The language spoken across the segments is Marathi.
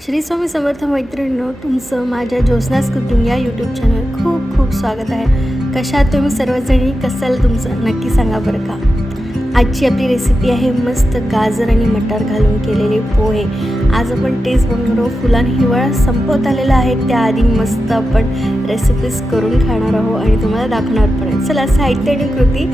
श्री स्वामी समर्थ मैत्रिणींनो, तुमचं माझ्या ज्योत्स्नास कुकिंग या यूट्यूब चॅनल खूप खूप स्वागत आहे. कशा आहात तुम्ही सर्वजणी? कसं तुमचं नक्की सांगा बरं का. आजची आपली रेसिपी आहे मस्त गाजर आणि मटार घालून केलेले पोहे. आज आपण टेस्ट बनवणार आहोत. फुलांनी हिवाळा संपत आलेला आहे, त्याआधी मस्त आपण रेसिपीज करून खाणार आहोत आणि तुम्हाला दाखवणार पण आहे. चला साहित्य आणि कृती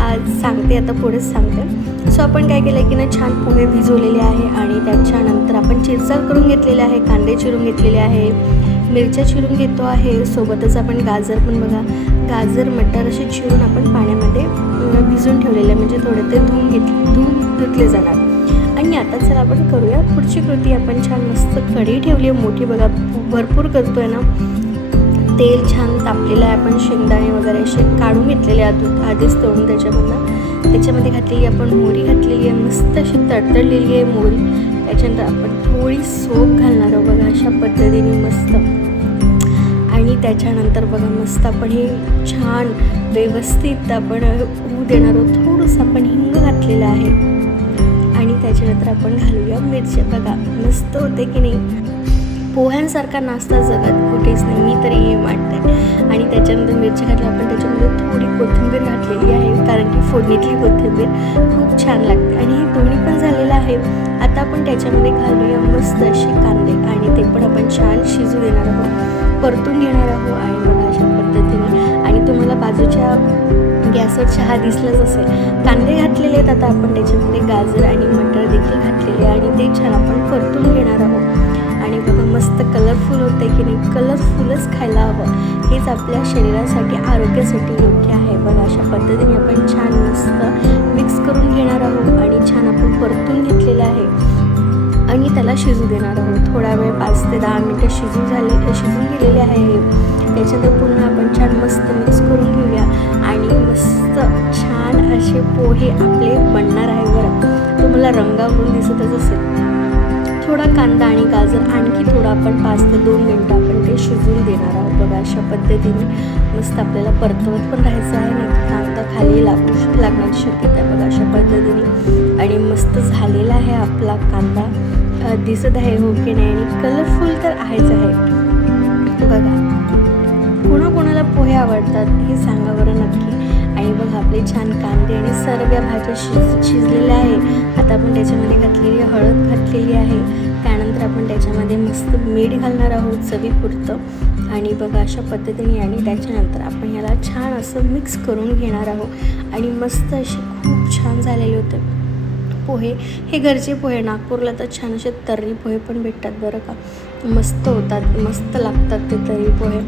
आज सांगते, आता पुढेच सांगते. सो आपण काय केलं की ना, छान पोहे भिजवलेले आहे आणि त्याच्यानंतर आपण चिरचाल करून घेतलेले आहे, कांदे चिरून घेतलेले आहे, मिरच्या चिरून घेतो आहे, सोबतच आपण गाजर पण बघा, गाजर मटार असे चिरून आपण पाण्यामध्ये भिजवून ठेवलेले, म्हणजे थोडे ते धुवून धुतले जाणार. आणि आता चला आपण करूया पुढची कृती. आपण छान मस्त कढई ठेवली आहे मोठी बघा, भरपूर करतो आहे ना. तेल छान तापलेलं आहे, आपण शेंगदाणे वगैरे असे काढून घेतलेले आधीच तळून त्याच्यामध्ये घातलेली आपण मोहरी घातलेली आहे, मस्त अशी तडतडलेली आहे मोहरी. त्याच्यानंतर आपण थोडी सोप घालणार आहोत बघा, अशा पद्धतीने मस्त. आणि त्याच्यानंतर बघा मस्त आपण हे छान व्यवस्थित आपण होऊ देणार आहोत. थोडंसं आपण हिंग घातलेलं आहे आणि त्याच्यानंतर आपण घालूया मिरच्या. बघा मस्त होते की नाही. पोह्यांसारखा नाश्ता जगात कुठेच नाही, मी तरी हे वाटते. आणि त्याच्यानंतर मिरची घातली आपण, त्याच्यामध्ये थोडी कोथिंबीर घातलेली आहे, कारण की फोडणीतली कोथिंबीर खूप छान लागते. आणि हे दोन्ही पण झालेलं आहे. आता आपण त्याच्यामध्ये घालूया मस्त असे कांदे आणि ते पण आपण छान शिजू देणार आहोत, परतून घेणार आहोत. आणि बघा अशा पद्धतीने. आणि तुम्हाला बाजूच्या गॅसवर चहा दिसलंच असेल, कांदे घातलेले आहेत. आता आपण त्याच्यामध्ये गाजर आणि मटर देखील घातलेले आणि ते छान आपण परतून घेणार आहोत. आणि बघा मस्त कलरफुल होतं की नाही, कलरफुलच खायला हवं, हेच आपल्या शरीरासाठी आरोग्यासाठी योग्य आहे. बघा अशा पद्धतीने आपण छान मस्त मिक्स करून घेणार आहोत आणि छान आपण परतून घेतलेलं आहे आणि त्याला शिजू देणार आहोत. थोडा वेळ 5 ते 10 मिनटं शिजून गेलेले आहे. त्याच्यानंतर पुन्हा आपण छान मस्त मिक्स करून घेऊया आणि मस्त छान असे पोहे आपले बनणार आहे. बरं तुम्हाला रंगावरून दिसतच असेल. थोडा कांदा आणि गाजर आणखी थोडा आपण 5 ते 2 मिनटं आपण ते शिजवून देणार आहोत. बघा अशा पद्धतीने मस्त आपल्याला परतवत पण राहायचं आहे, नाही कांदा खाली लागण्याची शक्यता आहे. बघा अशा पद्धतीने. आणि मस्त झालेला आहे आपला कांदा, दिसत आहे हो की नाही. आणि कलरफुल तर आहेच आहे. बघा कोणाकोणाला पोहे आवडतात हे सांगा बरं नक्की. आणि बघा आपले छान कांदे आणि सर्व भाज्या शिजलेल्या आहे. आता आपण त्याच्यामध्ये घातलेली हळद घातलेली आहे. त्यानंतर आपण त्याच्यामध्ये मस्त मीठ घालणार आहोत चवीपुरतं. आणि बघा अशा पद्धतीने. आणि त्याच्यानंतर आपण याला छान असं मिक्स करून घेणार आहोत. आणि मस्त असे खूप छान झालेले होते पोहे. हे घरचे पोहे, नागपूरला तर छान असे तर्री पोहे पण भेटतात बरं का, मस्त होतात, मस्त लागतात ते तर्री पोहे.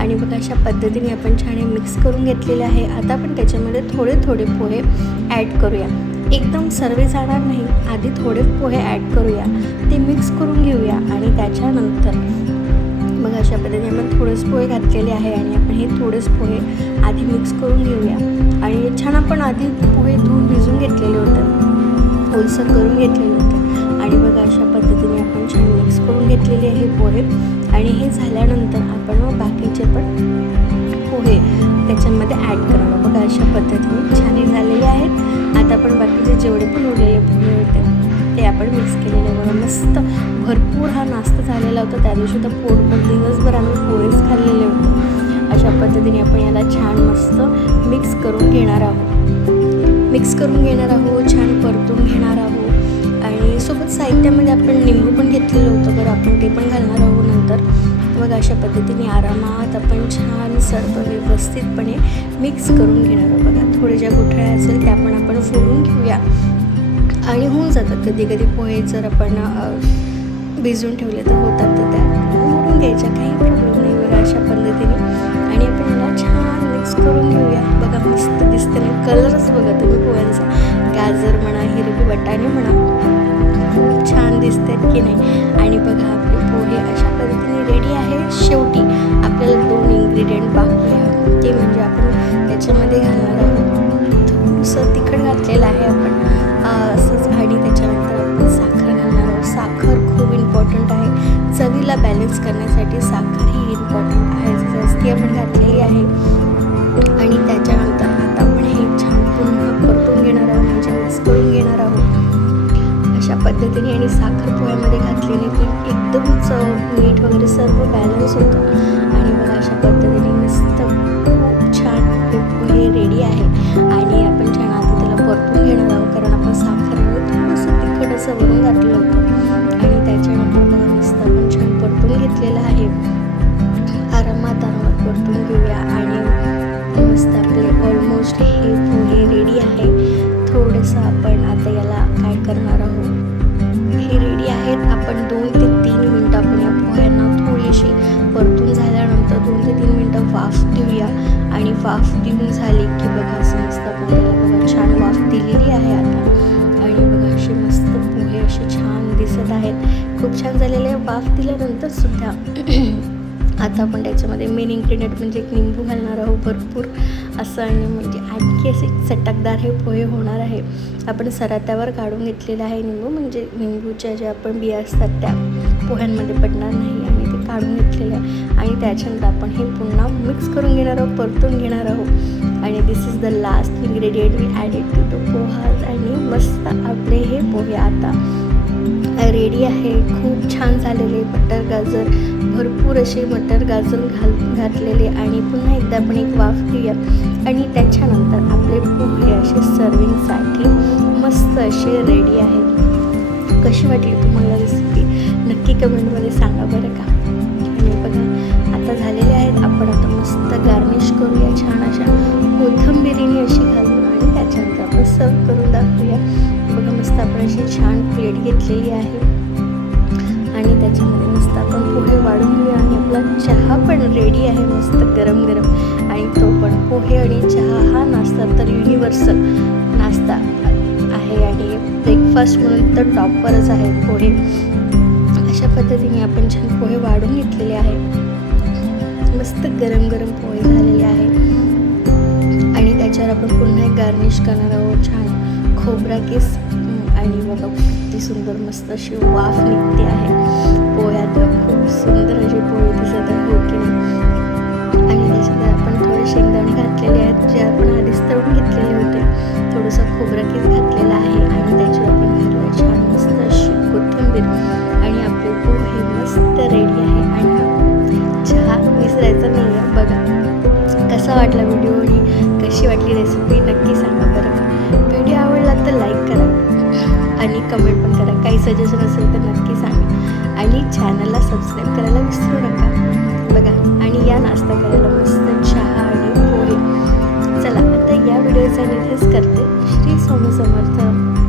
आणि बघा अशा पद्धतीने आपण छान मिक्स करून घेतलेले आहे. आता आपण त्याच्यामध्ये थोडे थोडे पोहे ॲड करूया, एकदम सर्व जाणार नाही, आधी थोडे पोहे ॲड करूया, ते मिक्स करून घेऊया. आणि त्याच्यानंतर मग अशा पद्धतीने आपण थोडेच पोहे घातलेले आहे आणि आपण हे थोडेच पोहे आधी मिक्स करून घेऊया. आणि छान आपण आधी पोहे धुवून भिजून घेतलेले होते, ओलसर करून घेतलेले होते. आणि बघा अशा पद्धतीने आपण छान मिक्स करून घेतलेले आहे पोहे. आणि हे झाल्यानंतर आपण बाकीचे पण पोहे त्याच्यामध्ये ॲड करणार. बघा अशा पद्धतीने छान हे झालेले आहेत. आता आपण बाकीचे जेवढे पण उरलेले पोहे होते ते आपण मिक्स केलेले. बघा मस्त भरपूर हा नाश्ता झालेला होता. त्या दिवशी तर पोटभर दिवसभर आम्ही पोहेच खाल्लेले होते. अशा पद्धतीने आपण याला छान मस्त मिक्स करून घेणार आहोत, छान परतून घेणार आहोत. आणि सोबत साहित्यामध्ये आपण लिंबू पण घेतलेलं होतं बरं, आपण ते पण घालणार आहोत नंतर. बघा अशा पद्धतीने आरामात आपण छान सर्व व्यवस्थितपणे मिक्स करून घेणार आहोत. बघा थोड्या ज्या गुठळ्या असेल त्या पण आपण फोडून घेऊया. आणि होऊन जातात कधी कधी पोहे, जर आपण भिजवून ठेवले तर होतात, तर त्या मोडून घ्यायच्या, काही प्रॉब्लेम नाही. बघा अशा पद्धतीने. आणि आपण याला छान मिक्स करून घेऊया. बघा मस्त दिसते ना, कलरच बघा तुम्ही पोह्यांचा, गाजर म्हणा, हिरवी वाटाणे म्हणा, खूप छान दिसतात की नाही. आणि बघा आपले पोहे अशा पद्धतीने रेडी आहे. शेवटी आपल्याला 2 इन्ग्रेडियंट बाकी आहे, ते म्हणजे आपण त्याच्यामध्ये घालणार आहोत थोडंसं तिखट घातलेलं आहे आपण असंच. आणि त्याच्यानंतर आपण साखर घालणार आहोत. साखर खूप इम्पॉर्टंट आहे, चवीला बॅलन्स करण्यासाठी साखर ही इम्पॉर्टंट आहे, जास्ती आपण घातलेली आहे. आणि त्याच्यानंतर आता आपण हे छान पुन्हा परतून घेणार आहोत, म्हणजे मिक्स करून घेणार आहोत अशा पद्धतीने. आणि साखर पोह्यामध्ये घातलेली ती एकदम चव मीठ वगैरे सर्व बॅलन्स होतं. आणि बघा अशा पद्धतीने मस्त खूप छान आपले पोहे रेडी आहे. आणि आपण छान आधी त्याला परतून घेणार आहोत, कारण आपण साखर आणि थोडंसं तिखट असं वरून घातलं होतं. आणि त्याच्यानंतर बघा मस्त आपण छान परतून घेतलेलं आहे. आरामात परतून घेऊया. आणि मस्त आपले ऑलमोस्ट हे पोहे रेडी आहे. थोडंसं आपण आता याला काय करणार आहोत, हे रेडी आहेत. आपण 2 ते 3 मिनटं आपण या पोह्यांना थोडीशी परतून झाल्यानंतर 2 ते 3 मिनटं वाफ देऊया. आणि वाफ देऊन झाली की बघा असं मस्त आपण त्याला बघा छान वाफ दिलेली आहे आता. आणि बघा असे मस्त पोहे असे छान दिसत आहेत, खूप छान झालेले आहे वाफ दिल्यानंतर सुद्धा. आता आपण त्याच्यामध्ये मेन इन्ग्रेडियंट म्हणजे एक निंबू घालणार आहोत भरपूर असं. आणि म्हणजे आणखी असे चटकदार हे पोहे होणार आहे. आपण सरात्यावर काढून घेतलेलं आहे निंबू, म्हणजे निंबूच्या ज्या आपण बिया असतात त्या पोह्यांमध्ये पडणार नाही. आणि ते काढून घेतलेलं आहे. आणि त्याच्यानंतर आपण हे पुन्हा मिक्स करून घेणार आहोत, परतून घेणार आहोत. आणि this is the last ingredient we added to the pohas. आणि मस्त आपले हे पोहे आता रेडी आहे. खूप छान झालेले मटर गाजर, भरपूर असे मटर गाजर घातलेले. आणि पुन्हा एकदा आपण एक वाफ देऊया. आणि त्याच्यानंतर आपले पोहे असे सर्विंगसाठी मस्त असे रेडी आहेत. कशी वाटली तुम्हाला रेसिपी नक्की कमेंटमध्ये सांगा बरं का. आणि बघा आता झालेले आहेत. आपण आता मस्त गार्निश करूया छान अशा कोथिंबिरीने अशी घालून. आणि त्याच्यानंतर आपण सर्व करून दाखवूया. बघा मस्त आपण अशी छान प्लेट घेतलेली आहे. आणि त्याच्यामध्ये मस्त आपण पोहे वाढून घेऊया. आणि आपला चहा पण रेडी आहे मस्त गरम गरम. आणि तो पण पोहे आणि चहा हा नाश्ता तर युनिव्हर्सल नाश्ता आहे. आणि ब्रेकफास्ट म्हणून तर टॉपवरच आहे पोहे. अशा पद्धतीने आपण छान पोहे वाढून घेतलेले आहे. मस्त गरम गरम पोहे झालेले आहे. आणि त्याच्यावर आपण पुन्हा एक गार्निश करणार आहोत छान खोबरा केस. आणि बघा किती सुंदर मस्त अशी वाफ निघते आहे पोह्यातून. खूप सुंदर असे पोहे दिसत आहे, हो की नाही. आणि त्याच्यानंतर आपण थोडे शेंगदाणे घातलेले आहेत, जे आपण आधीच तळून घेतलेले होते. थोडंसं खोबरा केस घातलेला आहे. आणि त्याच्यावर आपण घालूया छान मस्त अशी कोथिंबीर. आणि आपले पोहे मस्त रेडी आहे. आणि चहा विसरायचा नाही आहे. बघा कसा वाटला व्हिडिओ आणि कशी वाटली रेसिपी नक्की सांगा बरं का. व्हिडिओ आवडला तर लाईक करा आणि कमेंट पण करा. काही सजेशन असेल तर नक्की सांगा. आणि चॅनलला सबस्क्राईब करायला विसरू नका बघा. आणि या नाश्ता करायला मस्त चहा आणि पोहे. चला आता या व्हिडिओचा निधीच करते. श्री स्वामी समर्थ.